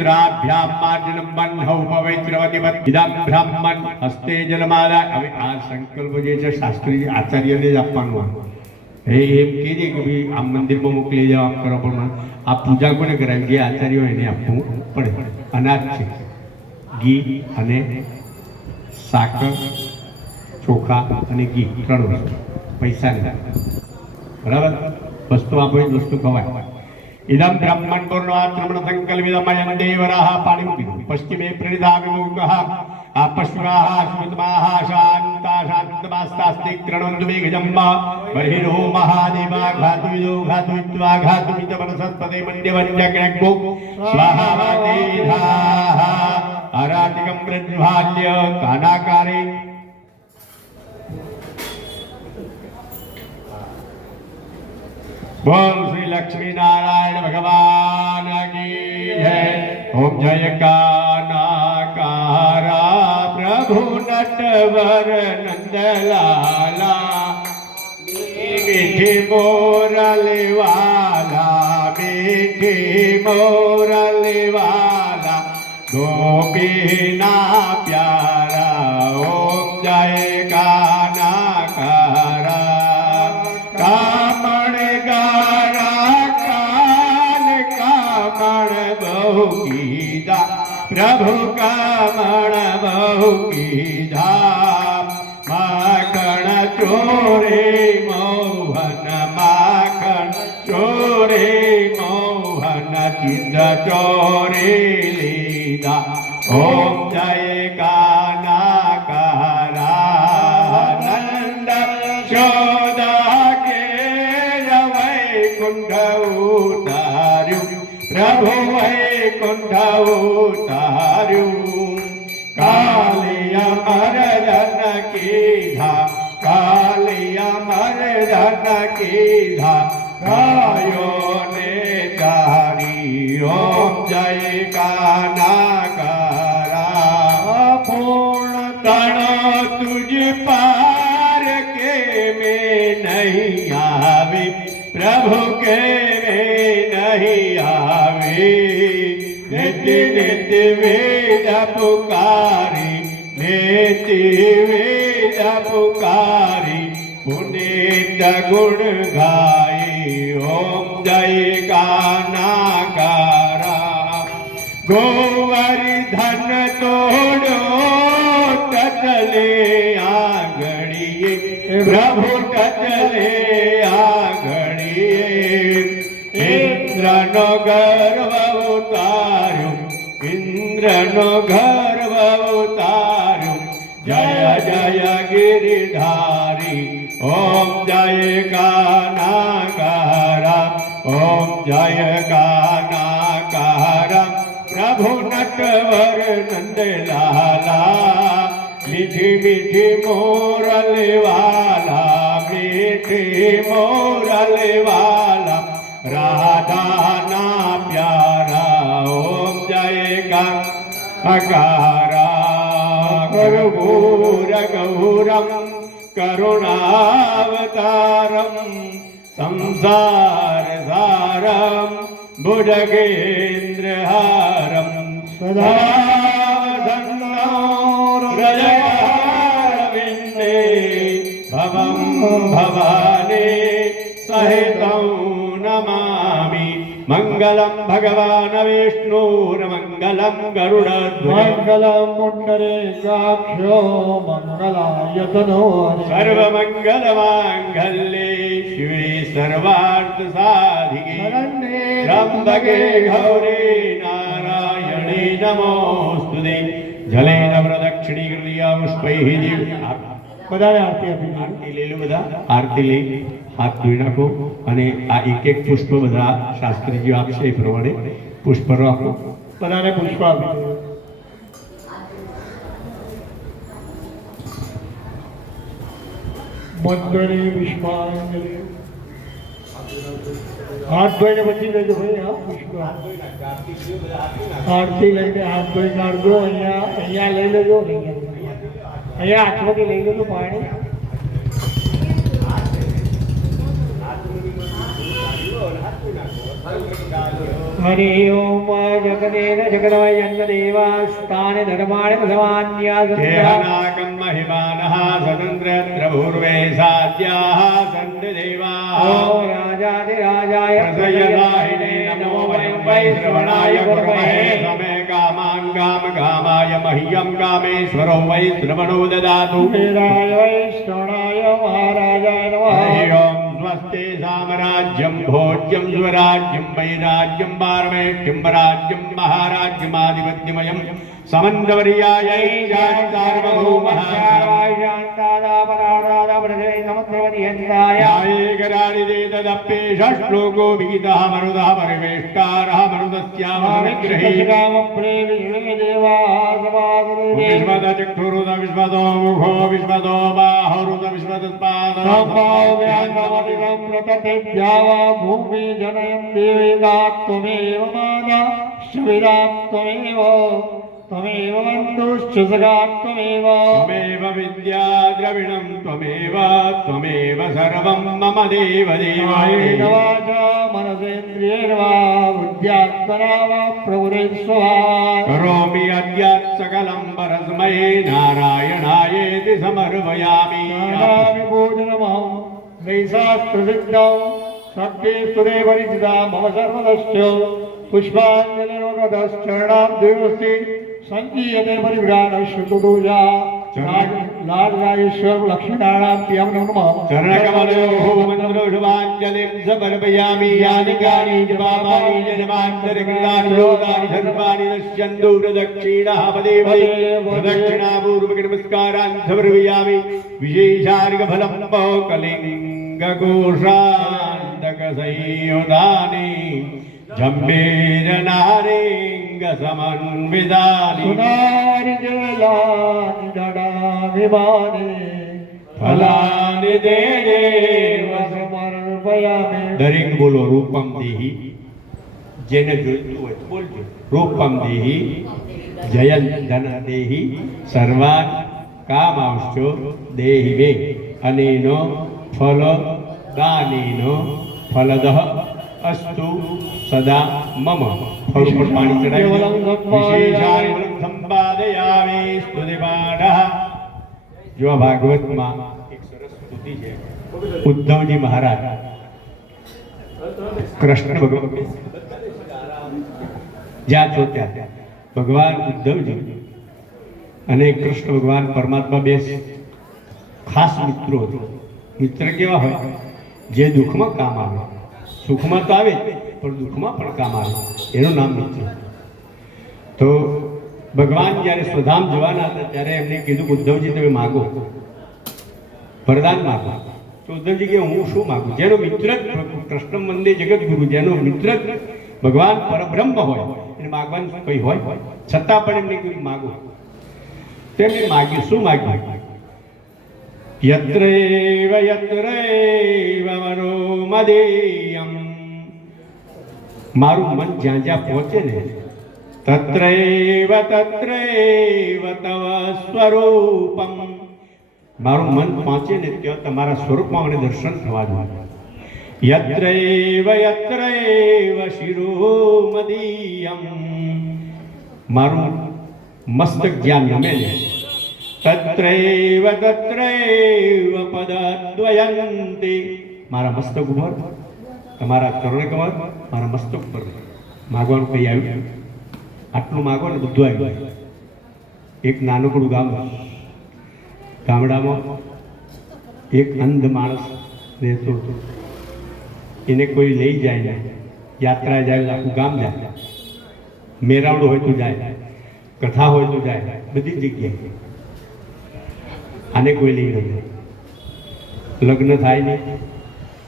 मुद्राभ्यां मार्जनं बन्धौ पवित्रवतिवत् इदं ब्राह्मण हस्ते जलमाला। હવે આ સંકલ્પ જે છે શાસ્ત્રી આચાર્યને જ આપવાનો એમ કહેજે કે ભાઈ આ મંદિરમાં મોકલી જાઓ આપ કરો, પણ આ પૂજા કોને કરાવી? જે આચાર્ય હોય એને આપવું પડે. અનાજ છે, ઘી અને સાકર, ચોખા અને ઘી, 3 વસ્તુ. પૈસા નહીં, બરાબર? વસ્તુ આપો એ વસ્તુ ખવાય. इदं ब्रह्मण पूर्णवात्रमण संकल्पितमयं देवराः पाणिं पश्चिमे प्रणिधाविमुखः पश्वाः स्मृतमाः शान्ता शान्तमास्तास्ति कृणवन्तु मे गजम्ब बर्हिरो महादेवा घातुविदो घातुवित्वा घातुमितमनसत्पदे मन्यवञ्जग्नग्भो स्वाहावादेधाः अरातिकं प्रज्वाल्य कानाकारे बोल श्री लक्ष्मी नारायण भगवान की जय। ओम जय कानाकारा प्रभु नटवर नंदलाला मीठी मोरली वाला मीठी मोरली वाला गोपीना प्यारा। ओम जय कानाकारा कामण गारा काल कामण बहु कीधा प्रभु कामण बहु कीधा माखण चोरे मोहन माखण चोरे मोहन चिद चोरे लीधा। ओम जय कानाकारा नंद शोदा कुंठ उतार्यु प्रभु वैकुंठ उतार्यु कालिया मर्दन कीधा कालिया मर्दन कीधा गायो ने चारी। ओम जय कानाकारा पूर्ण तणो तुझ पार के में नहीं आवे प्रभु के नहीं आवे नित्य नित्य वेद पुकारी नित्य वेद पुकारी पुनीत गुण गाये। ओम जय कानाकारा गोवर्धन तोड़ो टटले आगड़िए प्रभु टटले इंद्रनो गर्व उतार्यो इंद्रनो गर्व उतार्यो जय जय गिरिधारी। ओम जय कानाकारा ओम जय कानाकारा प्रभु नटवर नंदलाला मीठी मीठी मोरली वाला मीठी मोरली वाला राधा ना प्यारा। ओम जय कानाकारा कर्पूर गौरम करुणावतारम संसार सारम बुजगेन्द्रहारम सदा हृदयारविन्दे भवं भवानी सहितं नमामि। मंगलम भगवान विष्णुर्मंगलम गरुडध्वज मंगलम पुंडरीकाक्षो मंगलायतनो सर्वमंगल मांगल्ये शिवे सर्वार्थ साधिके शरण्ये त्र्यंबके गौरी नारायणी नमोस्तुते। जलेन प्रदक्षिणीकृत्य पुष्पैः બધાને આરતી આપી આરતી લઈ લો, બધા આરતી લઈ હાથ ધોઈ નાખો અને આ એક એક પુષ્પ બધા શાસ્ત્રીજીઓ આપશે એ પ્રમાણે પુષ્પ રાખો, બધાને પુષ્પ આપી મંદરે પુષ્પાંજલિ હાથ ધોઈને પછી લેજો ભાઈ આ પુષ્પ આરતી લઈને હાથ ધોઈ કાઢજો, અહીંયા લઈ લેજો, અહીંયા હાથમાંથી લઈ લેજો પાણી। હરિ ઓમ જગદેવ જગદમયન્દેવાસ્તાને ધર્માણિ પ્રધમાન્યા કેહનાકં મહિમાનઃ સ્વતંત્રત્ર પૂર્વે સાધ્યાઃ સન્તિ દેવાઃ ઓ રાજાધિરાજાય પ્રસયદાહિને નમો વયં વૈ શ્રવણાય ગુરમહે સમે કામાન કામાય મહ્યં કામેશ્વરો વૈ શ્રવણો દદાતુ વીરાય વૈષ્ણવાય મહારાજાય હરિ નમઃ ઓમ સ્વસ્તિ સામ્રાજ્યં ભોજ્યં સ્વરાજ્યં વૈરાજ્યં પારમેષ્ઠ્યં પરાજ્યં મહારાજ્યમાધિપત્યમયં સમન્વર્યાય સાર્વભૌમઃ श्लोको विहितः मरुदः परिवेष्टारः मरुदस्यामरुदश्चक्षुरुद विश्वतो मुखो विश्वतो बाहुरुद भूमि जनयन् देविका त्वमेव माता शिविरात्ममेव त्वमेव बन्धुश्च सखा त्वमेव त्वमेव विद्या द्रविणं त्वमेव सर्वं मम देवदेवाय वाचा मनसेन्द्रियेण वा बुद्ध्यात्मना वा प्रभुरेश्वरा करोमि अद्यात् सकलं परस्मै नारायणायेति समर्पयामि नामि भोजनमहं वैशास्त्रसिद्धं सत्ये सुरे परिचिता मम सर्वदश्च पुष्पाञ्जलिर्वगतश्चरणाब्देवस्ति सञ्जीयते परिव्राणश्रुतुजा लालराजेश्वर लक्ष्मीनारायणाभ्यां नमः चरणकमलोः मन्त्रोषवाञ्जलिं समर्पयामि यानि कानि च पापानि जन्मान्तरकृतानि लोकानि सर्वाणि नश्यन्तु प्रदक्षिणः पदे पदे प्रदक्षिणापूर्वकनमस्कारान् समर्पयामि विशेषार्घफलं मोकलिङ्गकोशान्तकसंयुधानि जम्बेरनारेङ्गसमन्वितानि सुनारिजलानि दडाभिमानि फलानि देव समर्पयामि दरेक बोलो रूपम देहि जेने જોઈતું હોય બોલજો રૂપમ દેહિ જયન ધન દેહિ સર્વાન કામાંશ્ચો દેહિ વે અનેનો ફલ દાનેનો ફલદઃ અસ્તુ સદા મમ ફળ ઉપર પાણી ચડાવી દો વિશેષાય સંપાદયામિ સ્તુતિપાઠ જો આ ભાગવતમાં એક સરસ સ્તુતિ છે ઉદ્ધવજી મહારાજ કૃષ્ણ ભગવાન જ્યાં છો ત્યાં ભગવાન ઉદ્ધવજી અને કૃષ્ણ ભગવાન પરમાત્મા બે ખાસ મિત્રો હતા મિત્ર કેવા હોય જે દુઃખમાં કામ આવે સુખમાં તો આવે પણ દુઃખમાં પણ કામ આવે એનું નામ મિત્ર તો ભગવાન જ્યારે સ્વધામ જવાના હતા ત્યારે એમને કીધું કે ઉદ્ધવજી તમે માગો વરદાન માગો તો ઉદ્ધવજી કે હું શું માગું જેનો મિત્ર જ કૃષ્ણ મંદિર જગતગુરુ જેનો મિત્ર જ ભગવાન પરબ્રહ્મ હોય એને માગવાનું કંઈ હોય છતાં પણ એમને કીધું માગો તો એમને માગ્યું શું માગ્યું યત્રૈવ મનો મદેયમ મારું મન જ્યાં જ્યાં પહોંચે ને તત્રૈવ તવ સ્વરૂપમ મારું મન પહોંચે ને ત્યાં તમારા સ્વરૂપમાં મને દર્શન થવા જોઈએ યત્રૈવ શિરોમદીયમ મારું મસ્તક જ્યાં નમે ને તત્રૈવ પદદ્વયંતિ મારા મસ્તક ઉપર તમારા ચરણ કમર મારા મસ્તક ઉપર માગવાનું કઈ આવ્યું આટલું માગો ને બધું આવ્યું એક નાનકડું ગામડામાં એક અંધ માણસ રહેતો હતો એને કોઈ લઈ જાય ને યાત્રા જાય આખું ગામ જાય મેરાવડું હોય તો જાય કથા હોય તો જાય બધી જગ્યાએ આને કોઈ લઈ ન જાય લગ્ન થાય નહીં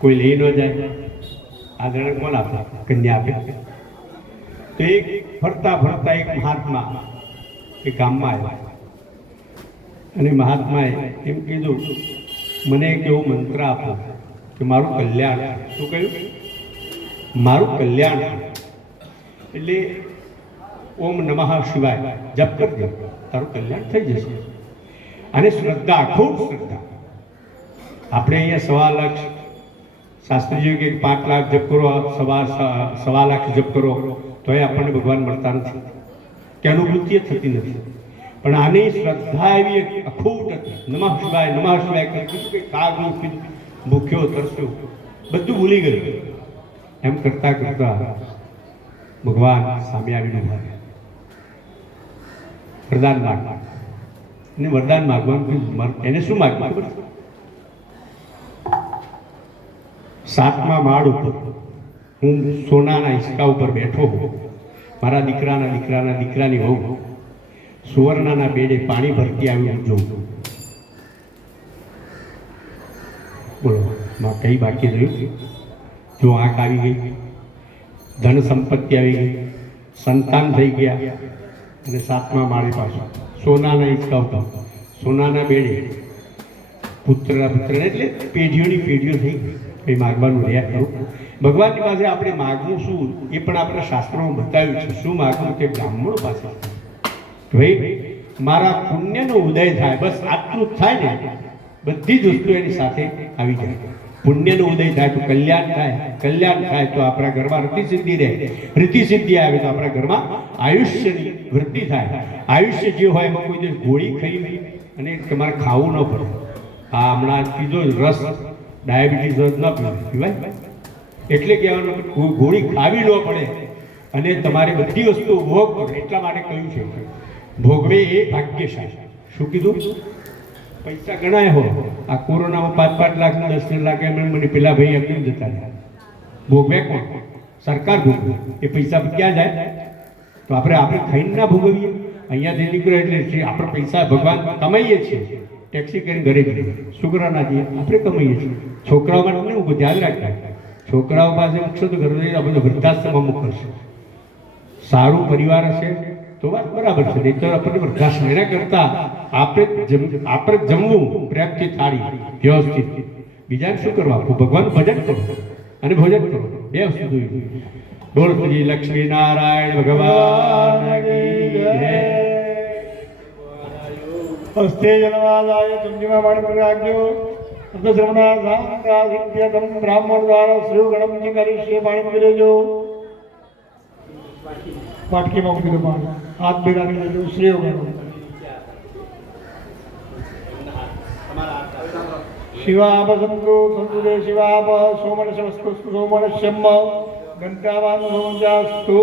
કોઈ લઈ ન જાય આદરણ કોણ આપે કન્યા આપે તો એક ફરતા ફરતા એક મહાત્મા એ ગામમાં આવ્યા અને મહાત્માએ એમ કીધું મને એક એવો મંત્ર આપો કે મારું કલ્યાણ શું કહ્યું મારું કલ્યાણ એટલે ઓમ નમઃ શિવાય જપ કરજો તારું કલ્યાણ થઈ જશે અને શ્રદ્ધા ખૂબ શ્રદ્ધા આપણે અહીંયા 1.25 લાખ શાસ્ત્રીજીઓ કે 5 લાખ જપ કરો, સવા લાખ જપ કરો તોય આપણને ભગવાન મળતા નથી, કે અનુભૂતિ થતી નથી. પણ આની શ્રદ્ધા એવી અખૂટ હતી. નમઃ શિવાય કરતી કે કાગનું ભૂખ્યો તરસ્યો બધું ભૂલી ગયું. એમ કરતા કરતા ભગવાન સામે આવીને ઉભા રહ્યા. વરદાન માગવા, અને વરદાન માગવાનું એને શું માગ્યું ખબર છે? 7મા માળ ઉપર હું સોનાના હિંચકા ઉપર બેઠો હોઉં, મારા દીકરાની વહુ સુવર્ણના બેડે પાણી ભરતી આવી જોઉં. બોલો માં કઈ બાકી રહ્યું? જો આંખ આવી ગઈ, ધન સંપત્તિ આવી ગઈ, સંતાન થઈ ગયા, અને 7મા માળે પાછું સોનાના હિંચકા ઉપર સોનાના બેડે પુત્ર એટલે પેઢીઓની પેઢીઓ થઈ ગઈ. એ માગવાનું રહ્યા કરું. ભગવાનની પાસે આપણે માગવું શું એ પણ આપણા શાસ્ત્રોમાં બતાવ્યું છે. શું માગવું તે બ્રાહ્મણો પાસે. ભાઈ મારા પુણ્યનો ઉદય થાય, બસ આટલું જ થાય ને બધી જ વસ્તુ એની સાથે આવી જાય. પુણ્યનો ઉદય થાય તો કલ્યાણ થાય તો આપણા ઘરમાં રીતિ રહે, રીતિ સિદ્ધિ આવે તો આપણા ઘરમાં આયુષ્યની વૃદ્ધિ થાય. આયુષ્ય જે હોય એમાં કોઈ દિવસ ગોળી ખાઈ અને તમારે ખાવું ન પડે. આ હમણાં કીધો રસ ડાયાબિટીસ ન પીવાય, એટલે કહેવાનું ગોળી ખાવી ન પડે અને તમારે બધી વસ્તુ ભોગ કરો. એટલા માટે કહ્યું છે ભોગવે એ ભાગ્યશાળી. શું કીધું? પૈસા ગણાય હો, આ કોરોનામાં 5-5 લાખ 10 લાખ એમ મને પેલા ભાઈ એમને જતા રહ્યા. ભોગવે કોણ? સરકાર ભોગવે. એ પૈસા ક્યાં જાય? તો આપણે ખાઈને ના ભોગવીએ. અહીંયાથી નીકળે એટલે આપણે પૈસા ભગવાન કમાઈએ છીએ, ટેક્સી કરીને ઘરે જઈએ, શુક્રના જઈએ, આપણે કમાઈએ છીએ. છોકરાઓ માટે નહીં, ધ્યાન રાખતા. છોકરાઓ પાસે મૂકશો તો ઘરે આપણે વૃદ્ધાશ્રમમાં મોકલશે. સારું પરિવાર હશે તો વાત બરાબર છે, નહીં તો આપણને વૃદ્ધાશ્રમ. એના કરતા આપણે જમવું પ્રેમથી થાળી વ્યવસ્થિત, બીજાને શું કરવા? ભગવાન ભજન કરો અને ભોજન કરો, બે વસ્તુ જોયું. બોલ શ્રી લક્ષ્મી નારાયણ ભગવાન કી જય. હસ્તે જન્માદાય ચંદ્રિમા પાણી પ્રગાગ્યો શ્રવણા સાંત્રાસિત્યતમ બ્રાહ્મણ દ્વારા શ્રી ગણમ કરીશ્ય પાણી પી લેજો. વાટકીમાં મૂકી દો પાણી, હાથ ભેગાવી લેજો. શ્રી ગણમ શિવાપ સંતો સંતુદે શિવાપ સોમનસ્યમ ઘંટાવાન સોમજાસ્તુ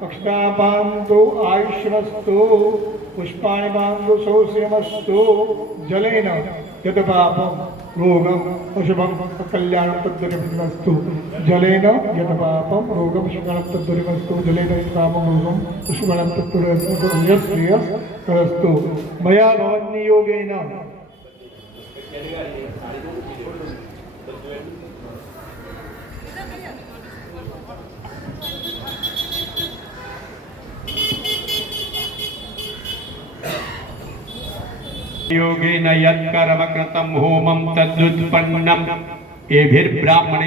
પક્ષાપાંતુ આયુષ્યમસ્તુ પુષ્પાણિ પાંતુ સૌશ્રિયમસ્તુ જલેન યત પાપમ રોગમ અશુભમ કલ્યાણમ તદ્દરિમસ્તુ જલેન યત પાપમ રોગમ શુભમ તદ્દરિમસ્તુ જલેન યત પાપમ રોગમ શુભમ તદ્દરિમસ્તુ યશ્રેયસ કરસ્તુ મયા ભવન્નિ યોગેન. યોગેન યત્કર્મ કૃતમ હોમં તદુત્પન્નમ એભિર્બ્રાહ્મણે